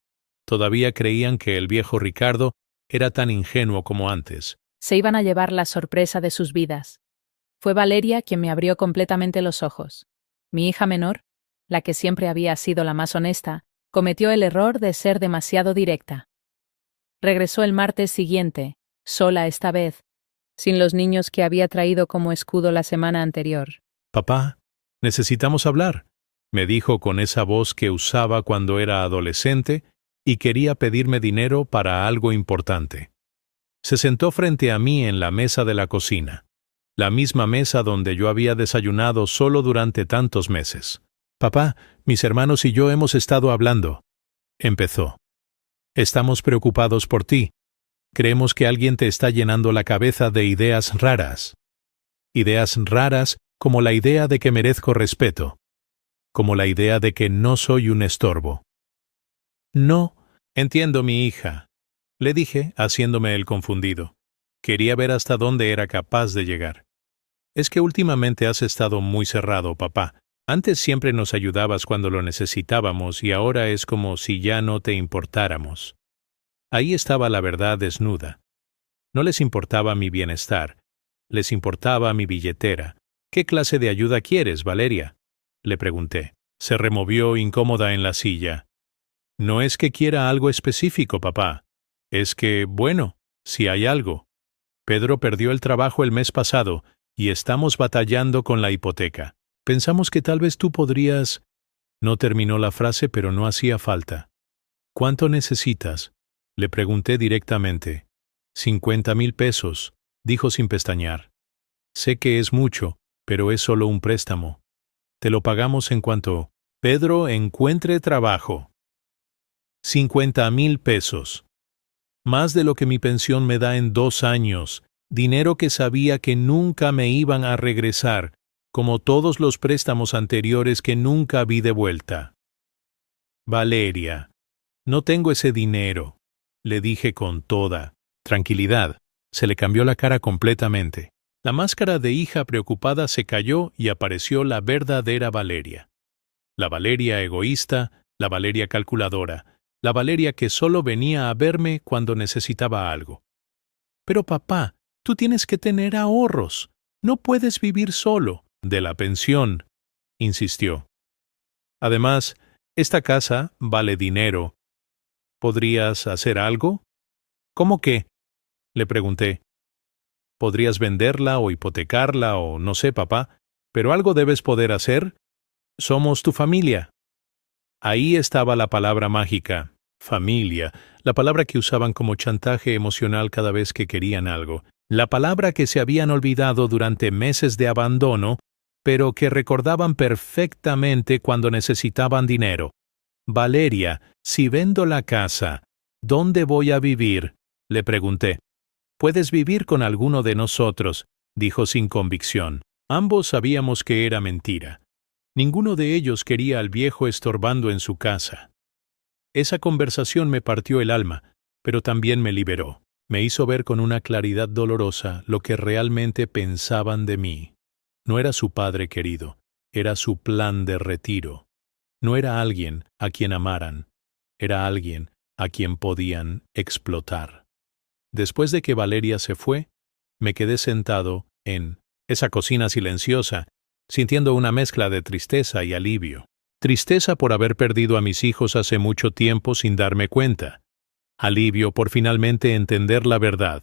Todavía creían que el viejo Ricardo era tan ingenuo como antes. Se iban a llevar la sorpresa de sus vidas. Fue Valeria quien me abrió completamente los ojos. Mi hija menor, la que siempre había sido la más honesta, cometió el error de ser demasiado directa. Regresó el martes siguiente, sola esta vez, sin los niños que había traído como escudo la semana anterior. Papá, necesitamos hablar, me dijo con esa voz que usaba cuando era adolescente y quería pedirme dinero para algo importante. Se sentó frente a mí en la mesa de la cocina, la misma mesa donde yo había desayunado solo durante tantos meses. Papá, mis hermanos y yo hemos estado hablando. Empezó. Estamos preocupados por ti. Creemos que alguien te está llenando la cabeza de ideas raras. Ideas raras como la idea de que merezco respeto, como la idea de que no soy un estorbo. No, entiendo, mi hija, le dije, haciéndome el confundido. Quería ver hasta dónde era capaz de llegar. Es que últimamente has estado muy cerrado, papá. Antes siempre nos ayudabas cuando lo necesitábamos y ahora es como si ya no te importáramos. Ahí estaba la verdad desnuda. No les importaba mi bienestar. Les importaba mi billetera. ¿Qué clase de ayuda quieres, Valeria?, le pregunté. Se removió incómoda en la silla. No es que quiera algo específico, papá. Es que, bueno, si hay algo. Pedro perdió el trabajo el mes pasado y estamos batallando con la hipoteca. Pensamos que tal vez tú podrías... No terminó la frase, pero no hacía falta. ¿Cuánto necesitas?, le pregunté directamente. 50,000 pesos, dijo sin pestañear. Sé que es mucho, pero es solo un préstamo. Te lo pagamos en cuanto Pedro encuentre trabajo. 50,000 pesos. Más de lo que mi pensión me da en 2 años, dinero que sabía que nunca me iban a regresar, como todos los préstamos anteriores que nunca vi de vuelta. Valeria, no tengo ese dinero, le dije con toda tranquilidad. Se le cambió la cara completamente. La máscara de hija preocupada se cayó y apareció la verdadera Valeria. La Valeria egoísta, la Valeria calculadora, la Valeria que solo venía a verme cuando necesitaba algo. Pero papá, tú tienes que tener ahorros. No puedes vivir solo de la pensión, insistió. Además, esta casa vale dinero. ¿Podrías hacer algo? ¿Cómo qué?, le pregunté. Podrías venderla o hipotecarla o no sé, papá, pero algo debes poder hacer. Somos tu familia. Ahí estaba la palabra mágica, familia, la palabra que usaban como chantaje emocional cada vez que querían algo, la palabra que se habían olvidado durante meses de abandono, pero que recordaban perfectamente cuando necesitaban dinero. Valeria, si vendo la casa, ¿dónde voy a vivir?, le pregunté. Puedes vivir con alguno de nosotros, dijo sin convicción. Ambos sabíamos que era mentira. Ninguno de ellos quería al viejo estorbando en su casa. Esa conversación me partió el alma, pero también me liberó. Me hizo ver con una claridad dolorosa lo que realmente pensaban de mí. No era su padre querido, era su plan de retiro. No era alguien a quien amaran, era alguien a quien podían explotar. Después de que Valeria se fue, me quedé sentado en esa cocina silenciosa, sintiendo una mezcla de tristeza y alivio. Tristeza por haber perdido a mis hijos hace mucho tiempo sin darme cuenta. Alivio por finalmente entender la verdad.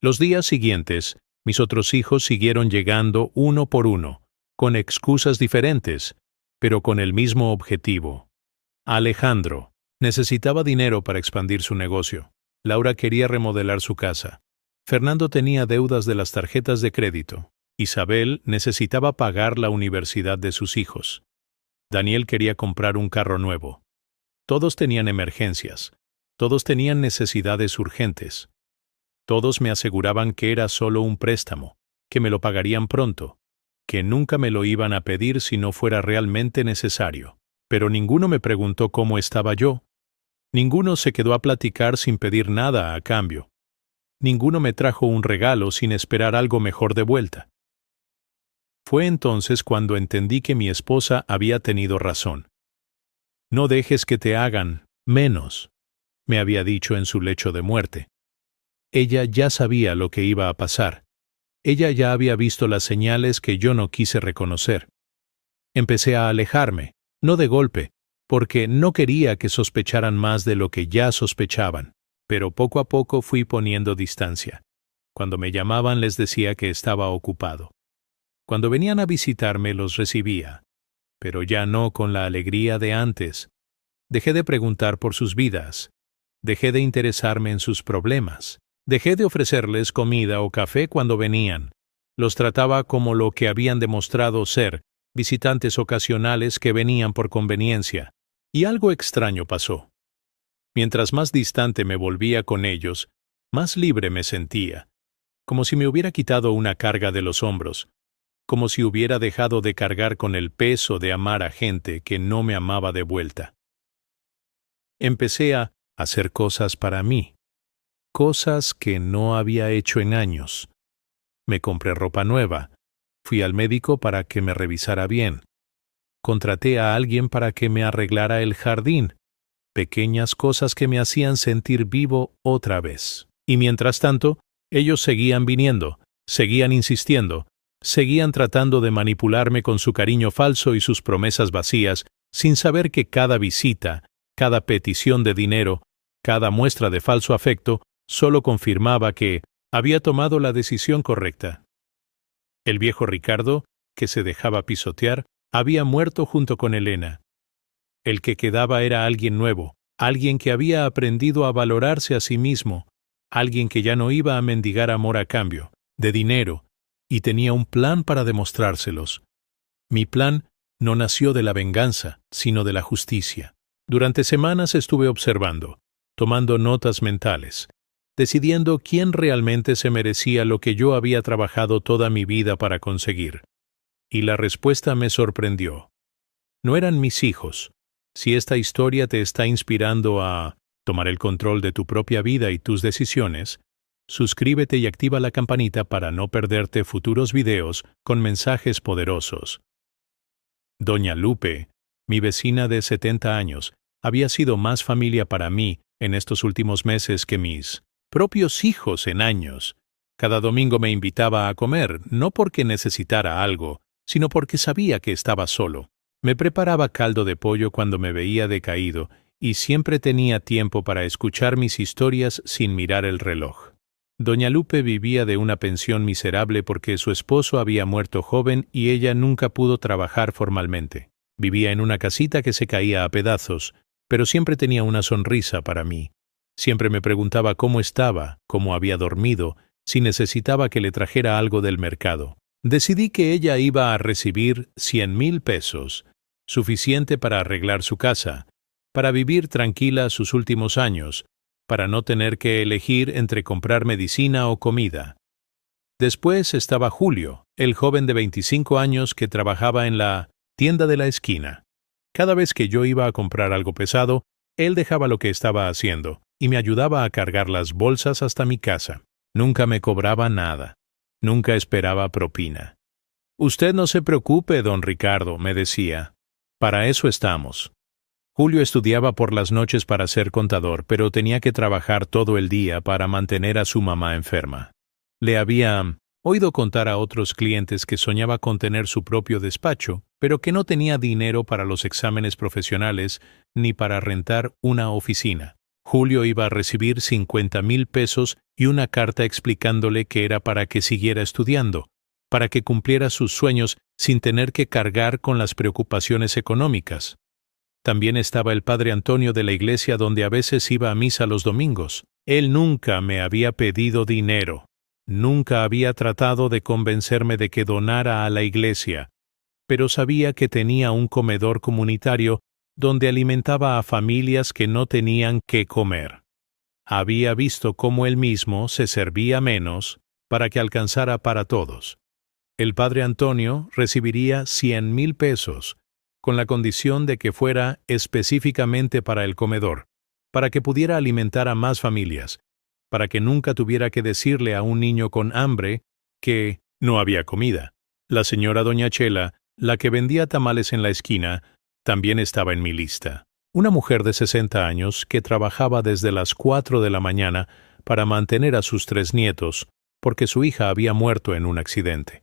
Los días siguientes, mis otros hijos siguieron llegando uno por uno, con excusas diferentes, pero con el mismo objetivo. Alejandro necesitaba dinero para expandir su negocio. Laura quería remodelar su casa. Fernando tenía deudas de las tarjetas de crédito. Isabel necesitaba pagar la universidad de sus hijos. Daniel quería comprar un carro nuevo. Todos tenían emergencias. Todos tenían necesidades urgentes. Todos me aseguraban que era solo un préstamo, que me lo pagarían pronto, que nunca me lo iban a pedir si no fuera realmente necesario. Pero ninguno me preguntó cómo estaba yo. Ninguno se quedó a platicar sin pedir nada a cambio. Ninguno me trajo un regalo sin esperar algo mejor de vuelta. Fue entonces cuando entendí que mi esposa había tenido razón. No dejes que te hagan menos, me había dicho en su lecho de muerte. Ella ya sabía lo que iba a pasar. Ella ya había visto las señales que yo no quise reconocer. Empecé a alejarme, no de golpe, porque no quería que sospecharan más de lo que ya sospechaban, pero poco a poco fui poniendo distancia. Cuando me llamaban les decía que estaba ocupado. Cuando venían a visitarme los recibía, pero ya no con la alegría de antes. Dejé de preguntar por sus vidas. Dejé de interesarme en sus problemas. Dejé de ofrecerles comida o café cuando venían. Los trataba como lo que habían demostrado ser, visitantes ocasionales que venían por conveniencia. Y algo extraño pasó. Mientras más distante me volvía con ellos, más libre me sentía, como si me hubiera quitado una carga de los hombros, como si hubiera dejado de cargar con el peso de amar a gente que no me amaba de vuelta. Empecé a hacer cosas para mí, cosas que no había hecho en años. Me compré ropa nueva, fui al médico para que me revisara bien, contraté a alguien para que me arreglara el jardín, pequeñas cosas que me hacían sentir vivo otra vez. Y mientras tanto, ellos seguían viniendo, seguían insistiendo, seguían tratando de manipularme con su cariño falso y sus promesas vacías, sin saber que cada visita, cada petición de dinero, cada muestra de falso afecto, solo confirmaba que había tomado la decisión correcta. El viejo Ricardo, que se dejaba pisotear, había muerto junto con Elena. El que quedaba era alguien nuevo, alguien que había aprendido a valorarse a sí mismo, alguien que ya no iba a mendigar amor a cambio, de dinero, y tenía un plan para demostrárselos. Mi plan no nació de la venganza, sino de la justicia. Durante semanas estuve observando, tomando notas mentales, decidiendo quién realmente se merecía lo que yo había trabajado toda mi vida para conseguir. Y la respuesta me sorprendió. No eran mis hijos. Si esta historia te está inspirando a tomar el control de tu propia vida y tus decisiones, suscríbete y activa la campanita para no perderte futuros videos con mensajes poderosos. Doña Lupe, mi vecina de 70 años, había sido más familia para mí en estos últimos meses que mis propios hijos en años. Cada domingo me invitaba a comer, no porque necesitara algo, sino porque sabía que estaba solo. Me preparaba caldo de pollo cuando me veía decaído y siempre tenía tiempo para escuchar mis historias sin mirar el reloj. Doña Lupe vivía de una pensión miserable porque su esposo había muerto joven y ella nunca pudo trabajar formalmente. Vivía en una casita que se caía a pedazos, pero siempre tenía una sonrisa para mí. Siempre me preguntaba cómo estaba, cómo había dormido, si necesitaba que le trajera algo del mercado. Decidí que ella iba a recibir 100,000 pesos, suficiente para arreglar su casa, para vivir tranquila sus últimos años, para no tener que elegir entre comprar medicina o comida. Después estaba Julio, el joven de 25 años que trabajaba en la tienda de la esquina. Cada vez que yo iba a comprar algo pesado, él dejaba lo que estaba haciendo y me ayudaba a cargar las bolsas hasta mi casa. Nunca me cobraba nada. Nunca esperaba propina. Usted no se preocupe, don Ricardo, me decía. Para eso estamos. Julio estudiaba por las noches para ser contador, pero tenía que trabajar todo el día para mantener a su mamá enferma. Le había oído contar a otros clientes que soñaba con tener su propio despacho, pero que no tenía dinero para los exámenes profesionales ni para rentar una oficina. Julio iba a recibir 50,000 pesos y una carta explicándole que era para que siguiera estudiando, para que cumpliera sus sueños sin tener que cargar con las preocupaciones económicas. También estaba el padre Antonio de la iglesia donde a veces iba a misa los domingos. Él nunca me había pedido dinero, nunca había tratado de convencerme de que donara a la iglesia, pero sabía que tenía un comedor comunitario donde alimentaba a familias que no tenían qué comer. Había visto cómo él mismo se servía menos para que alcanzara para todos. El padre Antonio recibiría 100,000 pesos, con la condición de que fuera específicamente para el comedor, para que pudiera alimentar a más familias, para que nunca tuviera que decirle a un niño con hambre que no había comida. La señora doña Chela, la que vendía tamales en la esquina, también estaba en mi lista. Una mujer de 60 años que trabajaba desde las 4 de la mañana para mantener a sus 3 nietos, porque su hija había muerto en un accidente.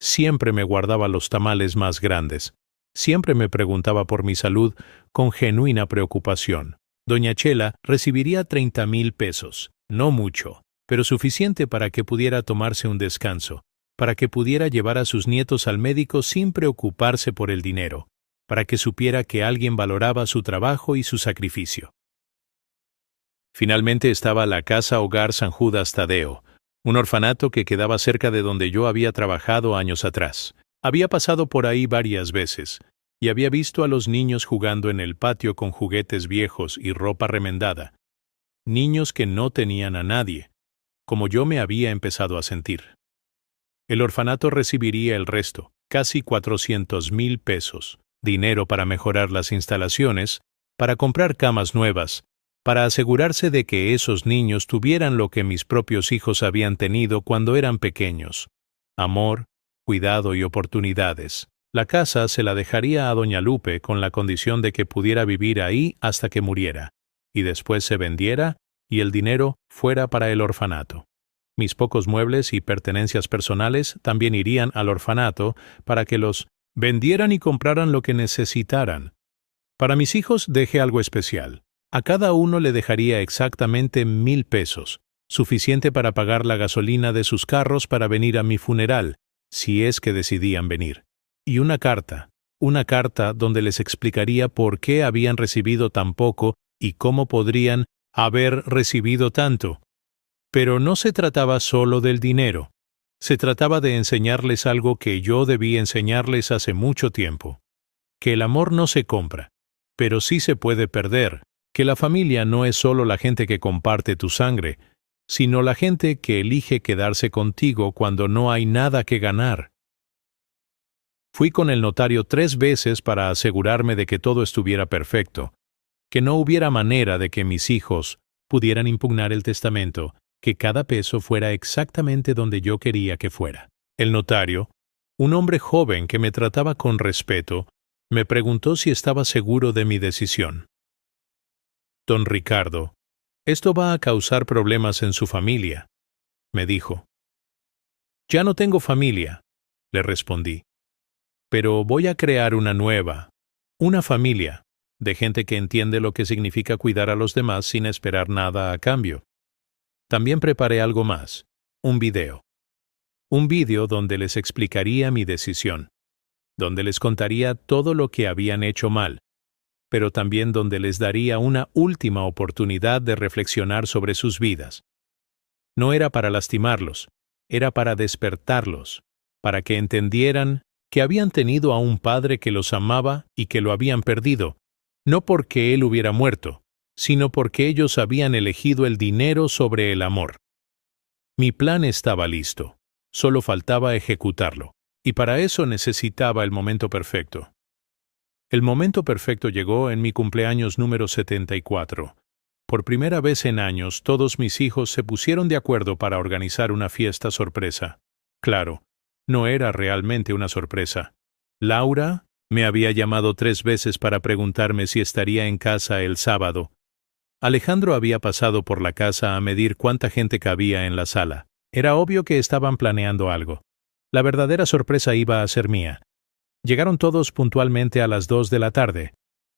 Siempre me guardaba los tamales más grandes. Siempre me preguntaba por mi salud con genuina preocupación. Doña Chela recibiría 30,000 pesos, no mucho, pero suficiente para que pudiera tomarse un descanso, para que pudiera llevar a sus nietos al médico sin preocuparse por el dinero, para que supiera que alguien valoraba su trabajo y su sacrificio. Finalmente estaba la Casa Hogar San Judas Tadeo, un orfanato que quedaba cerca de donde yo había trabajado años atrás. Había pasado por ahí varias veces, y había visto a los niños jugando en el patio con juguetes viejos y ropa remendada. Niños que no tenían a nadie, como yo me había empezado a sentir. El orfanato recibiría el resto, casi 400,000 pesos, dinero para mejorar las instalaciones, para comprar camas nuevas, para asegurarse de que esos niños tuvieran lo que mis propios hijos habían tenido cuando eran pequeños: amor, cuidado y oportunidades. La casa se la dejaría a doña Lupe con la condición de que pudiera vivir ahí hasta que muriera, y después se vendiera y el dinero fuera para el orfanato. Mis pocos muebles y pertenencias personales también irían al orfanato para que los vendieran y compraran lo que necesitaran. Para mis hijos dejé algo especial. A cada uno le dejaría exactamente 1,000 pesos, suficiente para pagar la gasolina de sus carros para venir a mi funeral, si es que decidían venir. Y una carta donde les explicaría por qué habían recibido tan poco y cómo podrían haber recibido tanto. Pero no se trataba solo del dinero. Se trataba de enseñarles algo que yo debí enseñarles hace mucho tiempo: que el amor no se compra, pero sí se puede perder, que la familia no es solo la gente que comparte tu sangre, sino la gente que elige quedarse contigo cuando no hay nada que ganar. Fui con el notario 3 veces para asegurarme de que todo estuviera perfecto, que no hubiera manera de que mis hijos pudieran impugnar el testamento, que cada peso fuera exactamente donde yo quería que fuera. El notario, un hombre joven que me trataba con respeto, me preguntó si estaba seguro de mi decisión. Don Ricardo, esto va a causar problemas en su familia, me dijo. Ya no tengo familia, le respondí, pero voy a crear una familia, de gente que entiende lo que significa cuidar a los demás sin esperar nada a cambio. También preparé algo más: un video. Un video donde les explicaría mi decisión, donde les contaría todo lo que habían hecho mal, pero también donde les daría una última oportunidad de reflexionar sobre sus vidas. No era para lastimarlos, era para despertarlos, para que entendieran que habían tenido a un padre que los amaba y que lo habían perdido, no porque él hubiera muerto, sino porque ellos habían elegido el dinero sobre el amor. Mi plan estaba listo, solo faltaba ejecutarlo, y para eso necesitaba el momento perfecto. El momento perfecto llegó en mi cumpleaños número 74. Por primera vez en años, todos mis hijos se pusieron de acuerdo para organizar una fiesta sorpresa. Claro, no era realmente una sorpresa. Laura me había llamado 3 veces para preguntarme si estaría en casa el sábado. Alejandro había pasado por la casa a medir cuánta gente cabía en la sala. Era obvio que estaban planeando algo. La verdadera sorpresa iba a ser mía. Llegaron todos puntualmente a las 2 de la tarde.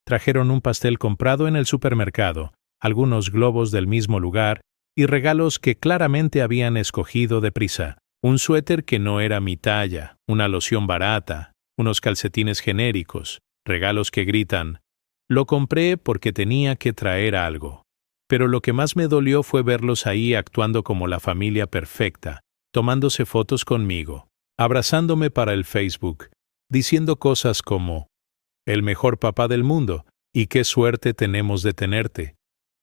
Trajeron un pastel comprado en el supermercado, algunos globos del mismo lugar y regalos que claramente habían escogido deprisa. Un suéter que no era mi talla, una loción barata, unos calcetines genéricos, regalos que gritan: lo compré porque tenía que traer algo. Pero lo que más me dolió fue verlos ahí actuando como la familia perfecta, tomándose fotos conmigo, abrazándome para el Facebook, diciendo cosas como: el mejor papá del mundo, y qué suerte tenemos de tenerte.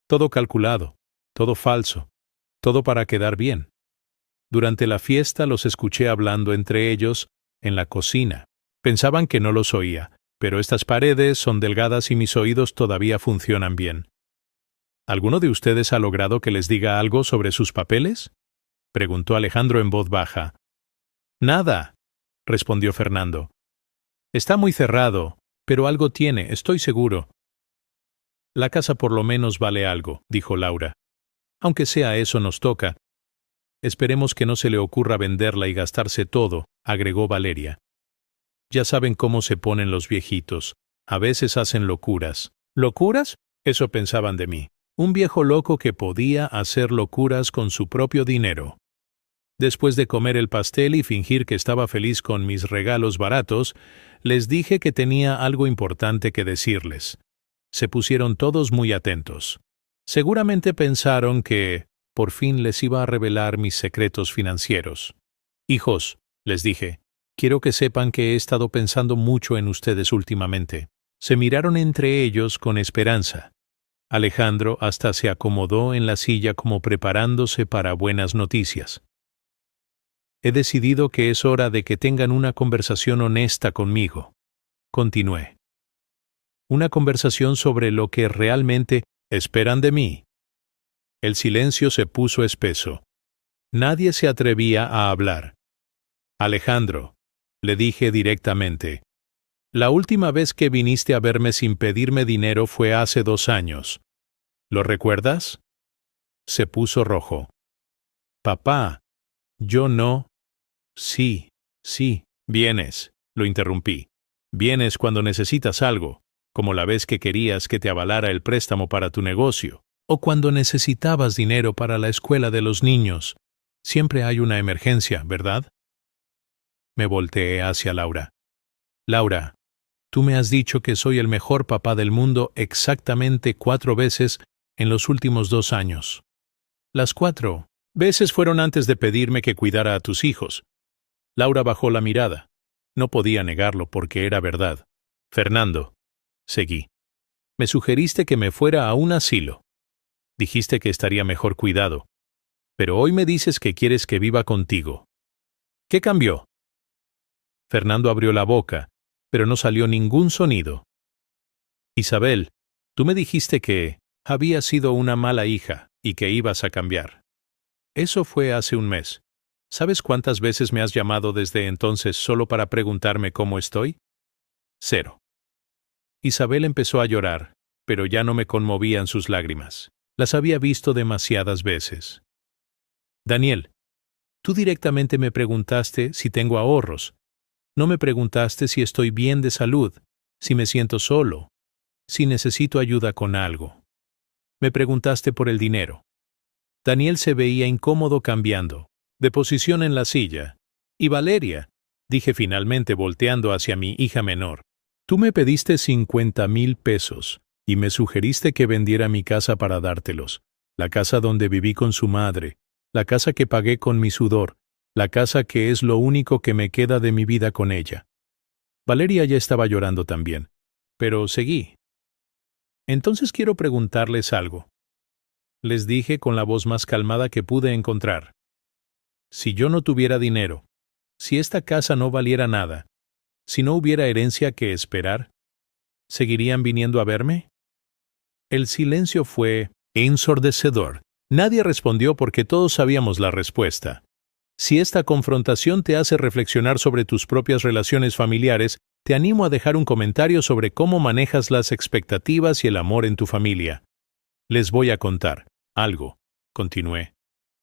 Todo calculado, todo falso, todo para quedar bien. Durante la fiesta los escuché hablando entre ellos en la cocina. Pensaban que no los oía, pero estas paredes son delgadas y mis oídos todavía funcionan bien. ¿Alguno de ustedes ha logrado que les diga algo sobre sus papeles?, preguntó Alejandro en voz baja. Nada, respondió Fernando. Está muy cerrado, pero algo tiene, estoy seguro. La casa por lo menos vale algo, dijo Laura. Aunque sea eso nos toca. Esperemos que no se le ocurra venderla y gastarse todo, agregó Valeria. Ya saben cómo se ponen los viejitos. A veces hacen locuras. ¿Locuras? Eso pensaban de mí. Un viejo loco que podía hacer locuras con su propio dinero. Después de comer el pastel y fingir que estaba feliz con mis regalos baratos, les dije que tenía algo importante que decirles. Se pusieron todos muy atentos. Seguramente pensaron que por fin les iba a revelar mis secretos financieros. Hijos, les dije, quiero que sepan que he estado pensando mucho en ustedes últimamente. Se miraron entre ellos con esperanza. Alejandro hasta se acomodó en la silla como preparándose para buenas noticias. He decidido que es hora de que tengan una conversación honesta conmigo. Continué. Una conversación sobre lo que realmente esperan de mí. El silencio se puso espeso. Nadie se atrevía a hablar. Alejandro, le dije directamente, la última vez que viniste a verme sin pedirme dinero fue hace 2 años. ¿Lo recuerdas? Se puso rojo. Papá, yo no. Sí, sí, vienes, lo interrumpí. Vienes cuando necesitas algo, como la vez que querías que te avalara el préstamo para tu negocio, o cuando necesitabas dinero para la escuela de los niños. Siempre hay una emergencia, ¿verdad? Me volteé hacia Laura. Laura, tú me has dicho que soy el mejor papá del mundo exactamente 4 veces en los últimos 2 años. Las 4 veces fueron antes de pedirme que cuidara a tus hijos. Laura bajó la mirada. No podía negarlo porque era verdad. Fernando, seguí. Me sugeriste que me fuera a un asilo. Dijiste que estaría mejor cuidado. Pero hoy me dices que quieres que viva contigo. ¿Qué cambió? Fernando abrió la boca, pero no salió ningún sonido. Isabel, tú me dijiste que había sido una mala hija y que ibas a cambiar. Eso fue hace un mes. ¿Sabes cuántas veces me has llamado desde entonces solo para preguntarme cómo estoy? 0. Isabel empezó a llorar, pero ya no me conmovían sus lágrimas. Las había visto demasiadas veces. Daniel, tú directamente me preguntaste si tengo ahorros. No me preguntaste si estoy bien de salud, si me siento solo, si necesito ayuda con algo. Me preguntaste por el dinero. Daniel se veía incómodo cambiando de posición en la silla. Y Valeria, dije finalmente volteando hacia mi hija menor, tú me pediste 50,000 pesos y me sugeriste que vendiera mi casa para dártelos, la casa donde viví con su madre, la casa que pagué con mi sudor, la casa que es lo único que me queda de mi vida con ella. Valeria ya estaba llorando también, pero seguí. Entonces quiero preguntarles algo. Les dije con la voz más calmada que pude encontrar. Si yo no tuviera dinero, si esta casa no valiera nada, si no hubiera herencia que esperar, ¿seguirían viniendo a verme? El silencio fue ensordecedor. Nadie respondió porque todos sabíamos la respuesta. Si esta confrontación te hace reflexionar sobre tus propias relaciones familiares, te animo a dejar un comentario sobre cómo manejas las expectativas y el amor en tu familia. Les voy a contar algo, continué.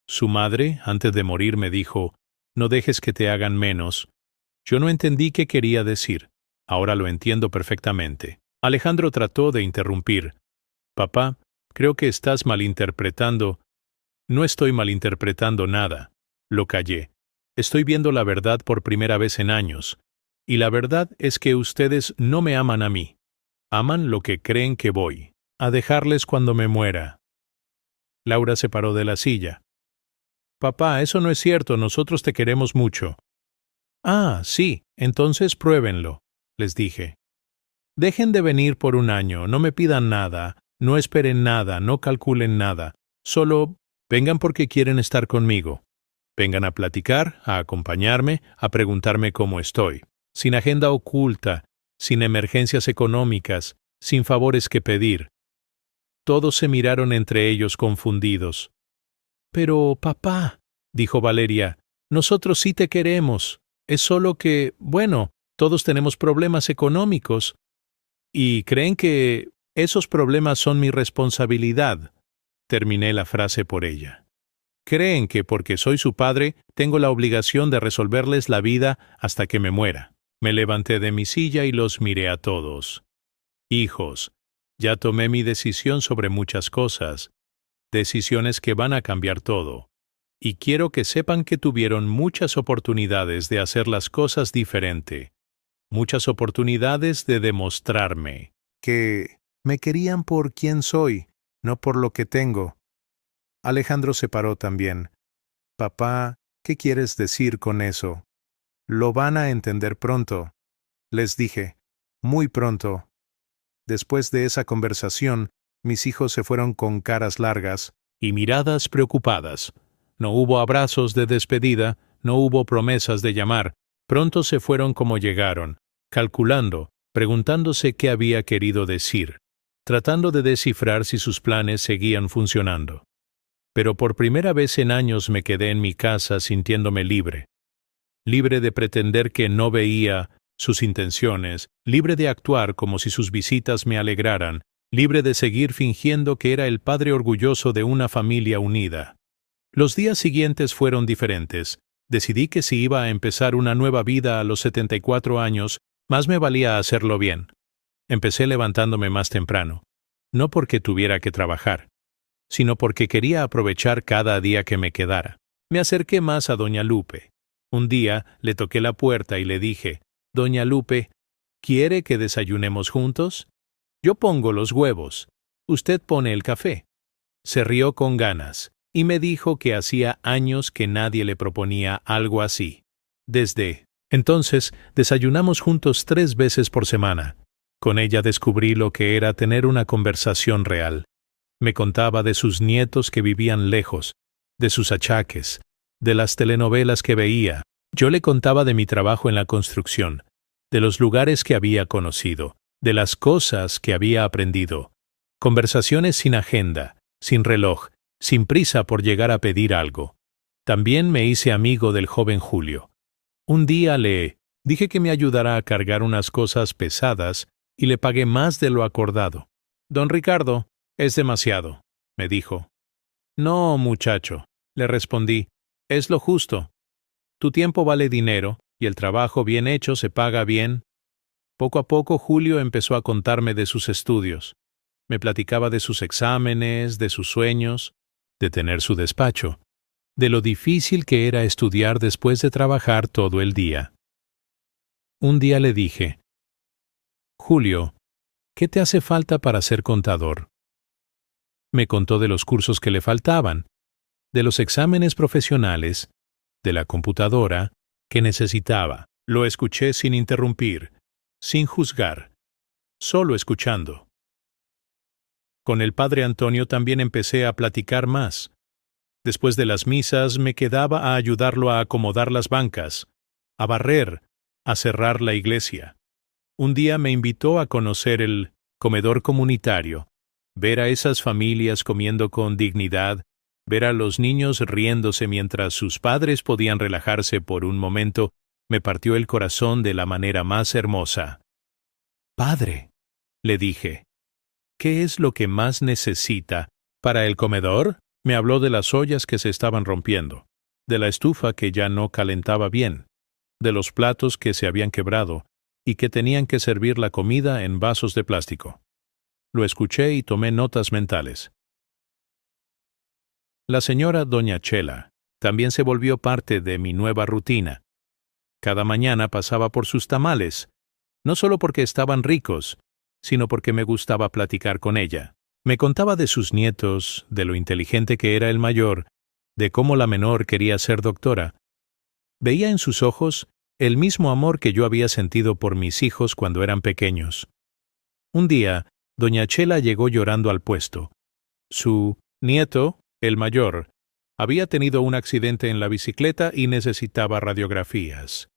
Su madre, antes de morir, me dijo, no dejes que te hagan menos. Yo no entendí qué quería decir. Ahora lo entiendo perfectamente. Alejandro trató de interrumpir. Papá, creo que estás malinterpretando. No estoy malinterpretando nada. Lo callé. Estoy viendo la verdad por primera vez en años. Y la verdad es que ustedes no me aman a mí. Aman lo que creen que voy a dejarles cuando me muera. Laura se paró de la silla. Papá, eso no es cierto, nosotros te queremos mucho. Ah, sí, entonces pruébenlo, les dije. Dejen de venir por un año, no me pidan nada, no esperen nada, no calculen nada. Solo vengan porque quieren estar conmigo. Vengan a platicar, a acompañarme, a preguntarme cómo estoy. Sin agenda oculta, sin emergencias económicas, sin favores que pedir. Todos se miraron entre ellos confundidos. Pero, papá, dijo Valeria, nosotros sí te queremos. Es solo que, bueno, todos tenemos problemas económicos. ¿Y creen que esos problemas son mi responsabilidad? Terminé la frase por ella. Creen que porque soy su padre, tengo la obligación de resolverles la vida hasta que me muera. Me levanté de mi silla y los miré a todos. Hijos, ya tomé mi decisión sobre muchas cosas, decisiones que van a cambiar todo. Y quiero que sepan que tuvieron muchas oportunidades de hacer las cosas diferente, muchas oportunidades de demostrarme que me querían por quien soy, no por lo que tengo. Alejandro se paró también. Papá, ¿qué quieres decir con eso? Lo van a entender pronto. Les dije, muy pronto. Después de esa conversación, mis hijos se fueron con caras largas y miradas preocupadas. No hubo abrazos de despedida, no hubo promesas de llamar. Pronto se fueron como llegaron, calculando, preguntándose qué había querido decir, tratando de descifrar si sus planes seguían funcionando. Pero por primera vez en años me quedé en mi casa sintiéndome libre. Libre de pretender que no veía sus intenciones, libre de actuar como si sus visitas me alegraran, libre de seguir fingiendo que era el padre orgulloso de una familia unida. Los días siguientes fueron diferentes. Decidí que si iba a empezar una nueva vida a los 74 años, más me valía hacerlo bien. Empecé levantándome más temprano, no porque tuviera que trabajar, sino porque quería aprovechar cada día que me quedara. Me acerqué más a doña Lupe. Un día le toqué la puerta y le dije, «Doña Lupe, ¿quiere que desayunemos juntos? Yo pongo los huevos. Usted pone el café». Se rió con ganas y me dijo que hacía años que nadie le proponía algo así. Desde entonces desayunamos juntos 3 veces por semana. Con ella descubrí lo que era tener una conversación real. Me contaba de sus nietos que vivían lejos, de sus achaques, de las telenovelas que veía. Yo le contaba de mi trabajo en la construcción, de los lugares que había conocido, de las cosas que había aprendido. Conversaciones sin agenda, sin reloj, sin prisa por llegar a pedir algo. También me hice amigo del joven Julio. Un día le dije que me ayudara a cargar unas cosas pesadas y le pagué más de lo acordado. «Don Ricardo, es demasiado», me dijo. «No, muchacho», le respondí, «es lo justo. Tu tiempo vale dinero y el trabajo bien hecho se paga bien». Poco a poco Julio empezó a contarme de sus estudios. Me platicaba de sus exámenes, de sus sueños, de tener su despacho, de lo difícil que era estudiar después de trabajar todo el día. Un día le dije, «Julio, ¿qué te hace falta para ser contador?». Me contó de los cursos que le faltaban, de los exámenes profesionales, de la computadora que necesitaba. Lo escuché sin interrumpir, sin juzgar, solo escuchando. Con el padre Antonio también empecé a platicar más. Después de las misas me quedaba a ayudarlo a acomodar las bancas, a barrer, a cerrar la iglesia. Un día me invitó a conocer el comedor comunitario, ver a esas familias comiendo con dignidad, ver a los niños riéndose mientras sus padres podían relajarse por un momento, me partió el corazón de la manera más hermosa. «Padre», le dije, «¿qué es lo que más necesita para el comedor?». Me habló de las ollas que se estaban rompiendo, de la estufa que ya no calentaba bien, de los platos que se habían quebrado y que tenían que servir la comida en vasos de plástico. Lo escuché y tomé notas mentales. La señora doña Chela también se volvió parte de mi nueva rutina. Cada mañana pasaba por sus tamales, no solo porque estaban ricos, sino porque me gustaba platicar con ella. Me contaba de sus nietos, de lo inteligente que era el mayor, de cómo la menor quería ser doctora. Veía en sus ojos el mismo amor que yo había sentido por mis hijos cuando eran pequeños. Un día, doña Chela llegó llorando al puesto. Su nieto, el mayor, había tenido un accidente en la bicicleta y necesitaba radiografías.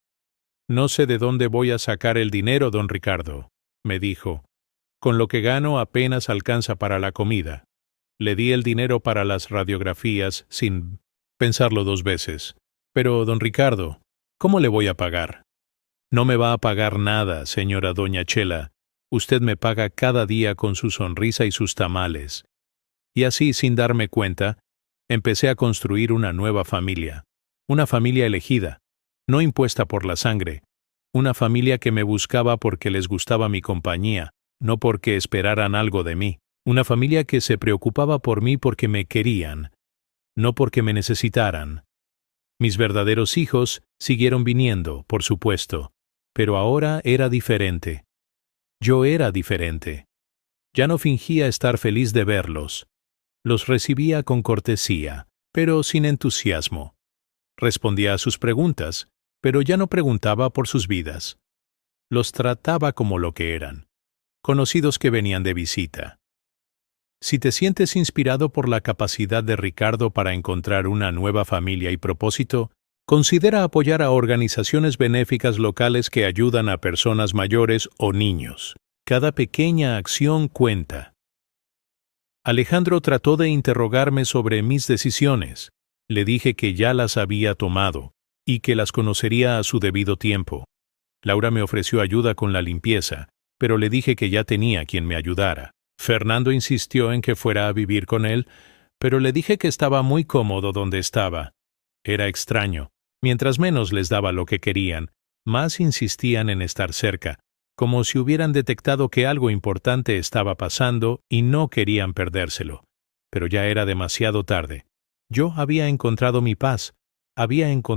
«No sé de dónde voy a sacar el dinero, don Ricardo», me dijo. «Con lo que gano apenas alcanza para la comida». Le di el dinero para las radiografías sin pensarlo 2 veces. «Pero, don Ricardo, ¿cómo le voy a pagar?». «No me va a pagar nada, señora doña Chela. Usted me paga cada día con su sonrisa y sus tamales». Y así, sin darme cuenta, empecé a construir una nueva familia. Una familia elegida, no impuesta por la sangre. Una familia que me buscaba porque les gustaba mi compañía, no porque esperaran algo de mí. Una familia que se preocupaba por mí porque me querían, no porque me necesitaran. Mis verdaderos hijos siguieron viniendo, por supuesto, pero ahora era diferente. Yo era diferente. Ya no fingía estar feliz de verlos. Los recibía con cortesía, pero sin entusiasmo. Respondía a sus preguntas, pero ya no preguntaba por sus vidas. Los trataba como lo que eran, conocidos que venían de visita. Si te sientes inspirado por la capacidad de Ricardo para encontrar una nueva familia y propósito, considera apoyar a organizaciones benéficas locales que ayudan a personas mayores o niños. Cada pequeña acción cuenta. Alejandro trató de interrogarme sobre mis decisiones. Le dije que ya las había tomado y que las conocería a su debido tiempo. Laura me ofreció ayuda con la limpieza, pero le dije que ya tenía quien me ayudara. Fernando insistió en que fuera a vivir con él, pero le dije que estaba muy cómodo donde estaba. Era extraño. Mientras menos les daba lo que querían, más insistían en estar cerca, como si hubieran detectado que algo importante estaba pasando y no querían perdérselo. Pero ya era demasiado tarde. Yo había encontrado mi paz, había encontrado